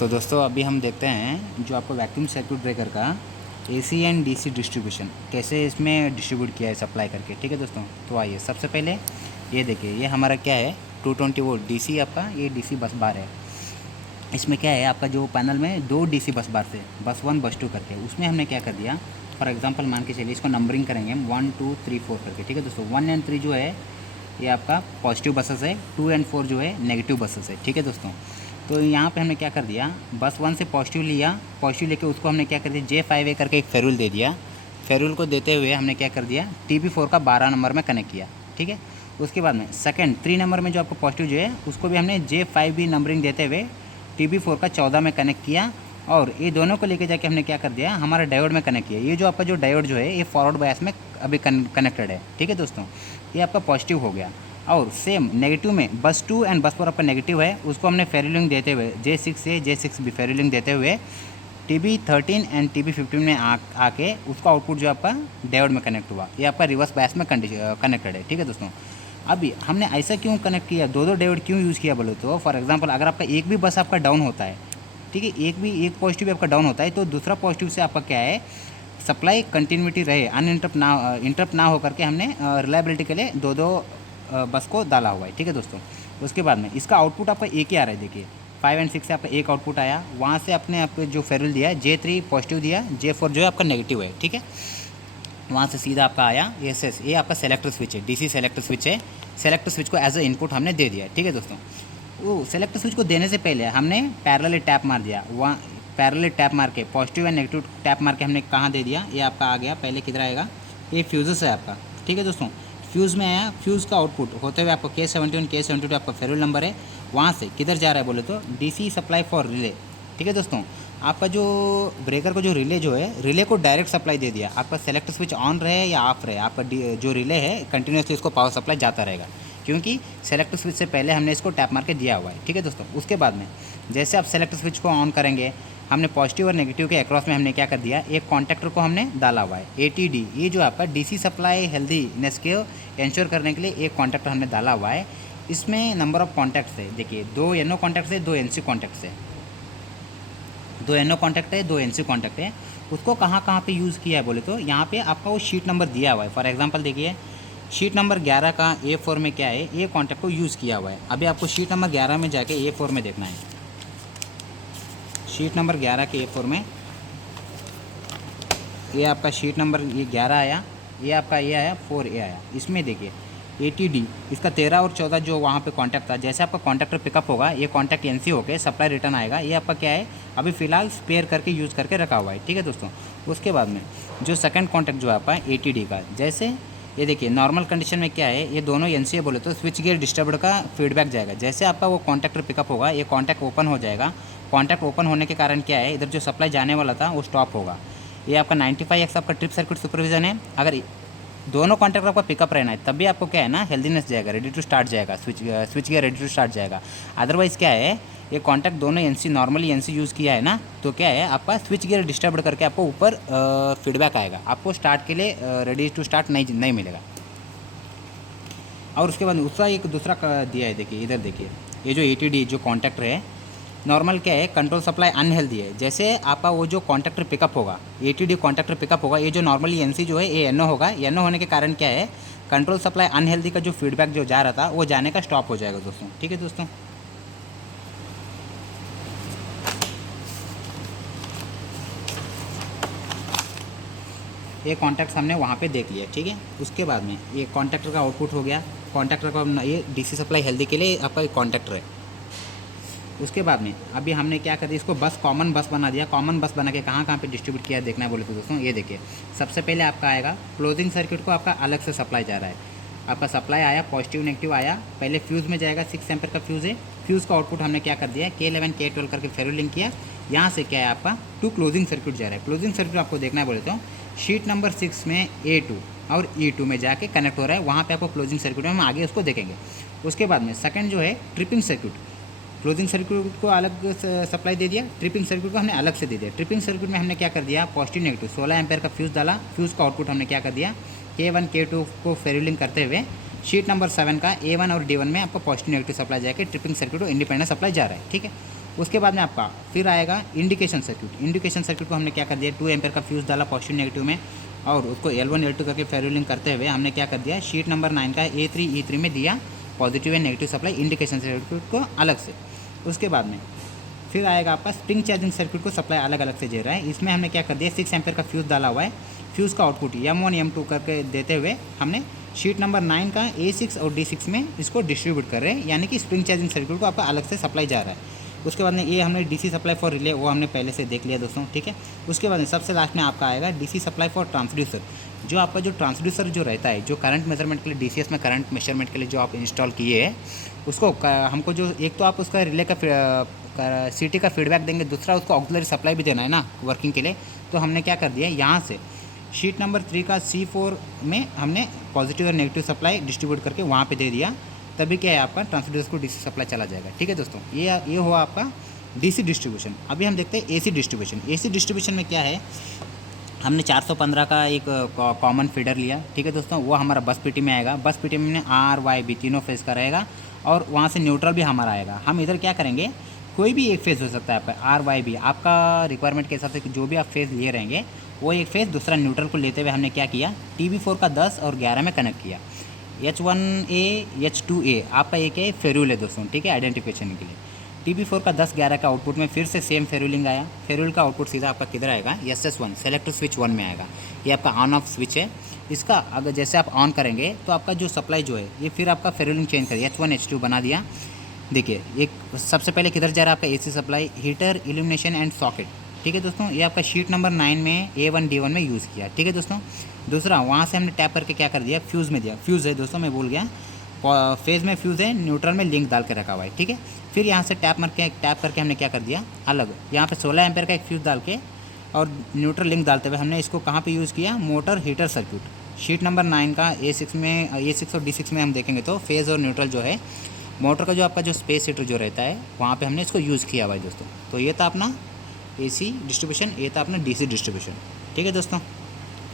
तो दोस्तों अभी हम देखते हैं जो आपको वैक्यूम सर्किट ब्रेकर का एसी एंड डीसी डिस्ट्रीब्यूशन कैसे इसमें डिस्ट्रीब्यूट किया है सप्लाई करके। ठीक है दोस्तों, तो आइए सबसे पहले ये देखिए, ये हमारा क्या है 220 वोल्ट डीसी, आपका ये डीसी बस बार है। इसमें क्या है, आपका जो पैनल में दो डीसी बस बार थे, बस 1 बस 2 करके, उसमें हमने क्या कर दिया, फॉर एग्जांपल मान के चलिए इसको नंबरिंग करेंगे हम 1 2 3 4 करके। ठीक है दोस्तों, 1 एंड 3 जो है ये आपका पॉजिटिव बसेस है, 2 एंड 4 जो है नेगेटिव बसेस है। ठीक है दोस्तों, तो यहाँ पे हमने क्या कर दिया, बस 1 से पॉजिटिव लिया, पॉजिटिव लेके उसको हमने क्या कर दिया J5A करके एक फेरुल दे दिया। फेरुल को देते हुए हमने क्या कर दिया, TB4 का 12 नंबर में कनेक्ट किया। ठीक है, उसके बाद में सेकंड 3 नंबर में जो आपको पॉजिटिव जो है उसको भी हमने J5B नंबरिंग देते हुए TB4 का 14 में कनेक्ट किया, और ये दोनों को लेके जाके हमने क्या कर दिया, हमारा डायोड में कनेक्ट किया। ये जो आपका जो डायोड जो है ये फॉरवर्ड बायस में अभी कनेक्टेड है। ठीक है दोस्तों, ये आपका पॉजिटिव हो गया। और सेम नेगेटिव में बस 2 एंड बस 4 आपका नेगेटिव है, उसको हमने फेरुलिंग देते हुए J6 से J6B फेरुलिंग देते हुए TB13 एंड TB15 में आके उसका आउटपुट जो आपका डायोड में कनेक्ट हुआ, ये आपका रिवर्स बायस में कनेक्टेड है। ठीक है दोस्तों, अभी हमने ऐसा क्यों कनेक्ट किया, दो डायोड क्यों यूज़ किया बोले तो, फॉर एग्जांपल अगर आपका एक भी बस आपका डाउन होता है, ठीक है, एक पॉजिटिव भी आपका डाउन होता है, तो दूसरा पॉजिटिव से आपका क्या है, सप्लाई कंटिन्यूटी रहे, इंटरप्ट ना हो करके हमने रिलायबिलिटी के लिए दो बस को डाला हुआ है। ठीक है दोस्तों, उसके बाद में इसका आउटपुट आपका एक ही आ रहा है। देखिए 5 एंड 6 से आपका एक आउटपुट आया, वहाँ से आपने आपको जो फेरुल दिया J3 पॉजिटिव दिया, J4 जो है आपका नेगेटिव है। ठीक है, वहाँ से सीधा आपका आया SS, ये आपका सेलेक्टर स्विच है, DC सेलेक्टर स्विच है। सेलेक्टर स्विच को एज अ इनपुट हमने दे दिया। ठीक है दोस्तों, वो सेलेक्टर स्विच को देने से पहले हमने पैरेलल टैप मार दिया, वहाँ पैरेलल टैप मार के पॉजिटिव एंड नेगेटिव टैप मार के हमने कहाँ दे दिया, ये आपका आ गया, पहले किधर आएगा, ये फ्यूज़ेस है आपका। ठीक है दोस्तों, फ्यूज़ में आया, फ्यूज़ का आउटपुट होते हुए आपको K71 आपका फेरुल नंबर है, वहाँ से किधर जा रहा है बोले तो DC सप्लाई फॉर रिले। ठीक है दोस्तों, आपका जो ब्रेकर को जो रिले जो है, रिले को डायरेक्ट सप्लाई दे दिया, आपका सेलेक्टर स्विच ऑन रहे या ऑफ रहे, आपका जो रिले है कंटिन्यूसली उसको पावर सप्लाई जाता रहेगा, क्योंकि सेलेक्टर स्विच से पहले हमने इसको टैप मार के दिया हुआ है। ठीक है दोस्तों, उसके बाद में जैसे आप सेलेक्टर स्विच को ऑन करेंगे, हमने पॉजिटिव और नेगेटिव के अक्रॉस में हमने क्या कर दिया, एक कॉन्टैक्टर को हमने डाला हुआ है ATD, ये जो आपका DC सप्लाई हेल्दीनेस के इंश्योर करने के लिए एक कॉन्टैक्टर हमने डाला हुआ है। इसमें नंबर ऑफ कॉन्टैक्ट्स है, देखिए 2 NO कॉन्टैक्ट्स है, 2 NC कॉन्टैक्ट्स है, 2 NO कॉन्टैक्ट है, 2 NC कॉन्टैक्ट है। उसको कहाँ कहाँ पे यूज़ किया है बोले तो, यहाँ पे आपका वो शीट नंबर दिया हुआ है। फॉर एग्जांपल देखिए शीट नंबर 11 का A4 में क्या है, ये कॉन्टैक्ट को यूज़ किया हुआ है। अभी आपको शीट नंबर 11 में जाके A4 में देखना है, शीट नंबर 11 के A4 में, ये आपका शीट नंबर ये 11 आया, ये आपका ये आया 4A आया। इसमें देखिए ATD, इसका 13 और 14 जो वहाँ पे कांटेक्ट था, जैसे आपका कॉन्टैक्टर पिकअप होगा, ये कॉन्टैक्ट NC होके सप्लाई रिटर्न आएगा। ये आपका क्या है, अभी फ़िलहाल स्पेयर करके यूज़ करके रखा हुआ है। ठीक है दोस्तों, उसके बाद में जो सेकंड कॉन्टैक्ट जो है आपका ATD का, जैसे ये देखिए नॉर्मल कंडीशन में क्या है, ये दोनों NC है बोले तो स्विच गियर डिस्टर्ब्ड का फीडबैक जाएगा। जैसे आपका वो कॉन्टैक्टर पिकअप होगा, ये कॉन्टैक्ट ओपन हो जाएगा। कॉन्टैक्ट ओपन होने के कारण क्या है, इधर जो सप्लाई जाने वाला था वो स्टॉप होगा। ये आपका 95X आपका ट्रिप सर्किट सुपरविजन है। अगर दोनों कॉन्टैक्ट आपका पिकअप रहना है, तब भी आपको क्या है ना, हेल्दीनेस जाएगा, रेडी टू स्टार्ट जाएगा, switch gear ready to start जाएगा। अदरवाइज़ क्या है, ये कॉन्टैक्ट दोनों NC नॉर्मली NC यूज़ किया है ना, तो क्या है आपका स्विच गियर डिस्टर्ब करके आपको ऊपर फीडबैक आएगा, आपको स्टार्ट के लिए रेडी टू स्टार्ट नहीं मिलेगा। और उसके बाद उसका एक दूसरा दिया है, देखिए इधर देखिए, ये जो ATD जो कॉन्टैक्टर है, नॉर्मल क्या है, कंट्रोल सप्लाई अनहेल्दी है। जैसे आपका वो जो कॉन्टैक्टर पिकअप होगा, ATD कॉन्टैक्टर पिकअप होगा, ये जो नॉर्मली NC जो है ये NO होगा। NO होने के कारण क्या है, कंट्रोल सप्लाई अनहेल्दी का जो फीडबैक जो जा रहा था वो जाने का स्टॉप हो जाएगा दोस्तों। ठीक है दोस्तों, ये कॉन्टैक्ट हमने वहाँ पे देख लिया। ठीक है, उसके बाद में ये कॉन्टैक्टर का आउटपुट हो गया, कॉन्टैक्टर का ये DC सप्लाई हेल्दी के लिए आपका एक कॉन्टैक्टर है। उसके बाद में अभी हमने क्या कर दिया, इसको बस कॉमन बस बना दिया। कॉमन बस बना के कहाँ कहाँ पे डिस्ट्रीब्यूट किया देखना है बोले तो दोस्तों, ये देखिए सबसे पहले आपका आएगा क्लोजिंग सर्किट को आपका अलग से सप्लाई जा रहा है। आपका सप्लाई आया, पॉजिटिव नेगेटिव आया, पहले फ्यूज़ में जाएगा, 6 एम्पीयर का फ्यूज़ है। फ्यूज़ का आउटपुट हमने क्या कर दिया, K11 K12 करके फेरुल लिंक किया। यहाँ से क्या है आपका टू क्लोजिंग सर्किट जा रहा है। क्लोजिंग सर्किट आपको देखना है बोले तो शीट नंबर 6 में A2 और E2 में जाके कनेक्ट हो रहा है, वहाँ पे आपको क्लोजिंग सर्किट में हम आगे उसको देखेंगे। उसके बाद में सेकंड जो है ट्रिपिंग सर्किट, क्लोजिंग सर्किट को अलग सप्लाई दे दिया, ट्रिपिंग सर्किट को हमने अलग से दे दिया। ट्रिपिंग सर्किट में हमने क्या कर दिया, पॉजिटिव नेगेटिव 16 एम्पीयर का फ्यूज़ डाला। फ्यूज़ का आउटपुट हमने क्या कर दिया, K1 K2 को फेरुलिंग करते हुए शीट नंबर 7 का A1 और D1 में आपको पॉजिटिव नेगेटिव सप्लाई जाके ट्रिपिंग सर्किट को इंडिपेंडेंट सप्लाई जा रहा है। ठीक है, उसके बाद में आपका फिर आएगा इंडिकेशन सर्किट। इंडिकेशन सर्किट को हमने क्या कर दिया, 2 एम्पेयर का फ्यूज़ डाला पॉजिटिव नेगेटिव में, और उसको L1 L2 करके फेरुलिंग करते हुए हमने क्या कर दिया, शीट नंबर 9 का A3 E3 में दिया positive and negative supply indication circuit को अलग से। उसके बाद में फिर आएगा आपका स्प्रिंग चार्जिंग सर्किट को सप्लाई अलग अलग से दे रहा है। इसमें हमने क्या कर दिया, 6 एम्पेयर का फ्यूज़ डाला हुआ है। फ्यूज़ का आउटपुट M1 M2 करके देते हुए हमने शीट नंबर 9 का A6 और D6 में इसको डिस्ट्रीब्यूट कर रहे हैं, यानी कि स्प्रिंग चार्जिंग सर्किट को आपका अलग से सप्लाई जा रहा है। उसके बाद में ये हमने DC सप्लाई फॉर रिले, वो हमने पहले से देख लिया दोस्तों, ठीक है। उसके बाद में सबसे लास्ट में आपका आएगा DC सप्लाई फॉर ट्रांसड्यूसर। जो आपका जो ट्रांसड्यूसर जो रहता है, जो करंट मेजरमेंट के लिए DCS में करंट मेजरमेंट के लिए जो आप इंस्टॉल किए हैं, उसको हमको जो एक तो आप उसका रिले का CT का फीडबैक देंगे, दूसरा उसको ऑक्सिलरी सप्लाई भी देना है ना वर्किंग के लिए। तो हमने क्या कर दिया, यहाँ से शीट नंबर 3 का C4 में हमने पॉजिटिव और नेगेटिव सप्लाई डिस्ट्रीब्यूट करके वहाँ पे दे दिया, तभी क्या है आपका ट्रांसड्यूसर को DC सप्लाई चला जाएगा, ठीक है दोस्तों। ये हुआ आपका DC डिस्ट्रीब्यूशन। अभी हम देखते हैं AC डिस्ट्रीब्यूशन। AC डिस्ट्रीब्यूशन में क्या है, हमने 415 का एक कॉमन फीडर लिया, ठीक है दोस्तों। वो हमारा बस PT में आएगा। बस PT में RYB तीनों फेज़ का रहेगा, और वहाँ से न्यूट्रल भी हमारा आएगा। हम इधर क्या करेंगे, कोई भी एक फेज़ हो सकता है आपका RYB, आपका रिक्वायरमेंट के हिसाब से जो भी आप फेज़ लिए रहेंगे वो एक फेज़, दूसरा न्यूट्रल को लेते हुए हमने क्या किया, TB4 का 10 और 11 में कनेक्ट किया। H1A H2A आपका एक है फेरूल है दोस्तों, ठीक है, आइडेंटिफिकेशन के लिए। TB4 का 10-11 का आउटपुट में फिर से सेम फेरूलिंग आया। फेरूल का आउटपुट सीधा आपका किधर आएगा, SS1 सेलेक्ट स्विच 1 में आएगा। ये आपका ऑन ऑफ स्विच है। इसका अगर जैसे आप ऑन करेंगे तो आपका जो सप्लाई जो है ये फिर आपका फेरूलिंग चेंज कर H1 H2 बना दिया। देखिए एक सबसे पहले किधर जा रहा है आपका AC supply, heater, illumination and socket, ठीक है दोस्तों। ये आपका शीट नंबर 9 में A1 D1 में यूज़ किया, ठीक है दोस्तों। दूसरा वहाँ से हमने टैप करके क्या कर दिया, फ्यूज़ में दिया। फ्यूज़ है दोस्तों, मैं भूल गया, फेज़ में फ्यूज़ है, न्यूट्रल में लिंक डाल के रखा हुआ है, ठीक है। फिर यहाँ से टैप करके हमने क्या कर दिया अलग, यहाँ पे 16 एम्पेयर का एक फ्यूज़ डाल के और न्यूट्रल लिंक डालते हुए हमने इसको कहाँ पे यूज़ किया, motor heater circuit. Sheet number 9 का A6 और D6 में हम देखेंगे तो फेज़ और न्यूट्रल जो है मोटर का जो आपका जो स्पेस हीटर जो रहता है वहाँ पे हमने इसको यूज़ किया हुआ है दोस्तों। तो ये था अपना AC डिस्ट्रीब्यूशन, ये था अपना DC डिस्ट्रीब्यूशन, ठीक है दोस्तों।